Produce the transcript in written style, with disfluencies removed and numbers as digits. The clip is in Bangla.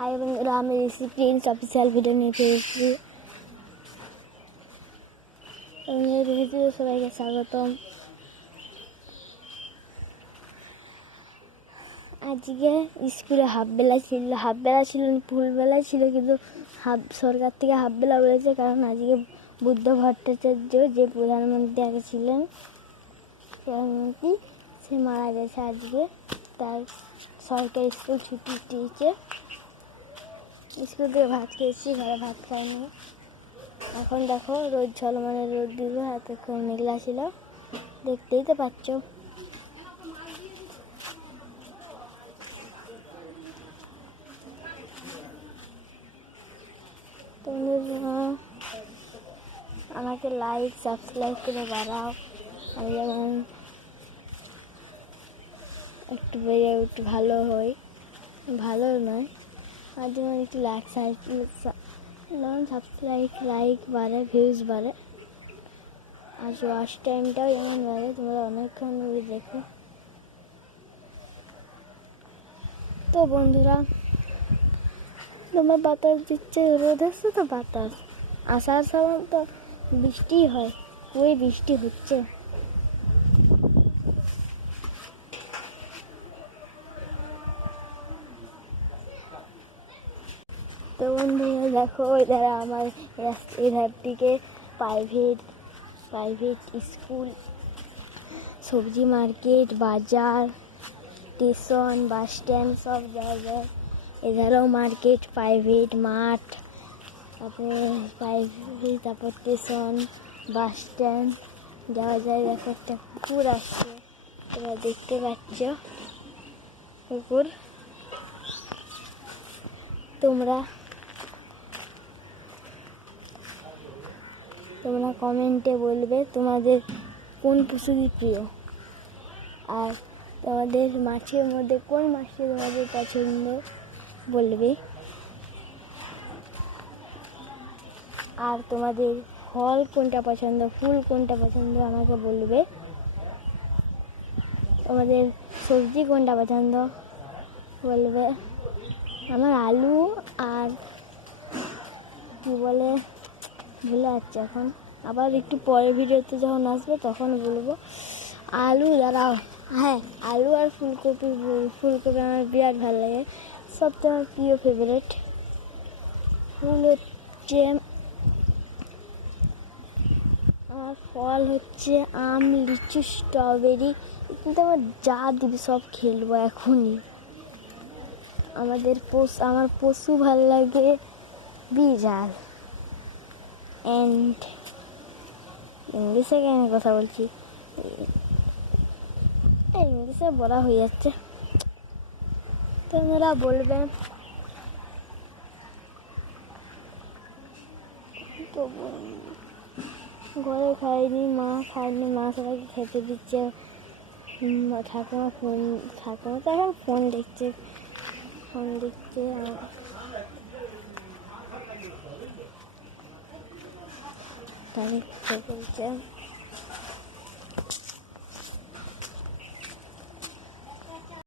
हाय बंधुरा আমি ঋষি প্রিন্স অফিসিয়াল ভিডিও নিয়ে এসেছি। ভিডিও সবাইকে স্বাগতম। আজকে স্কুলে হাফবেলা ছিল ফুলবেলা ছিল, কিন্তু সরকার থেকে হাফবেলা বলেছে, কারণ আজকে বুদ্ধ ভট্টাচার্য যে প্রধানমন্ত্রী আগে ছিলেন সে মারা গেছে আজকে, তাই সরকারি স্কুল ছুটি দিয়েছে। স্কুল থেকে ভাত খেয়েছি, ঘরে ভাত খাইনি। এখন দেখো রোদ ঝলমলে রোদ দিল, এতক্ষণ মেঘলা ছিল, দেখতেই তো পাচ্ছ। তোমরা আমাকে লাইক সাবস্ক্রাইব করে বাড়াও, আমি যেমন একটু বেড়ে একটু ভালো হই, ভালো নয় আর যেমন একটু সাবস্ক্রাইব লাইক বাড়ে, ভিউজ বাড়ে, আর ওয়াচ টাইমটাও যেমন বাড়ে, তোমরা অনেকক্ষণ ধরে দেখো। তো বন্ধুরা, তোমার বাতাস দিচ্ছে, রোদ আসছে তো বাতাস আসার সময় তো বৃষ্টি হয়, ওই বৃষ্টি হচ্ছে। তো বন্ধুরা দেখো, এধারে আমার এধারটিকে প্রাইভেট স্কুল, সবজি মার্কেট, বাজার, স্টেশন, বাস স্ট্যান্ড সব জায়গায়। এধারেও মার্কেট, প্রাইভেট মাঠ, তারপর স্টেশন, বাস স্ট্যান্ড যাওয়া যায়। দেখো একটা কুকুর আসছে, তোমরা দেখতে পাচ্ছ কুকুর। তোমরা কমেন্টে বলবে তোমাদের কোন পশুটি প্রিয়, আর তোমাদের মাছের মধ্যে কোন মাছটি তোমাদের পছন্দ বলবে, আর তোমাদের ফল কোনটা পছন্দ, ফুল কোনটা পছন্দ আমাকে বলবে। তোমাদের সবজি কোনটা পছন্দ বলবে। আমার আলু আর কি বলে ভুলে যাচ্ছে এখন, আবার একটু পরের ভিডিওতে যখন আসবে তখন বলবো। আলু দাঁড়াও, হ্যাঁ আলু আর ফুলকপি আমার বিরাট ভালো লাগে, সবথেকে আমার প্রিয় ফেভারিট। ফুল হচ্ছে, আমার ফল হচ্ছে আম, লিচু, স্ট্রবেরি, কিন্তু আমার যা দিবি সব খেলবো এখনই। আমার পশু ভালো লাগে বিড়াল। অ্যান্ড ইংলিশে কেন কথা বলছি, ইংলিশে বলা হয়ে যাচ্ছে। তোমরা বলবে। তো ঘরে খাইনি, মা সবাইকে খেতে দিচ্ছে। ঠাকুমা তো এখন ফোন দেখছে তাহলে বলছে।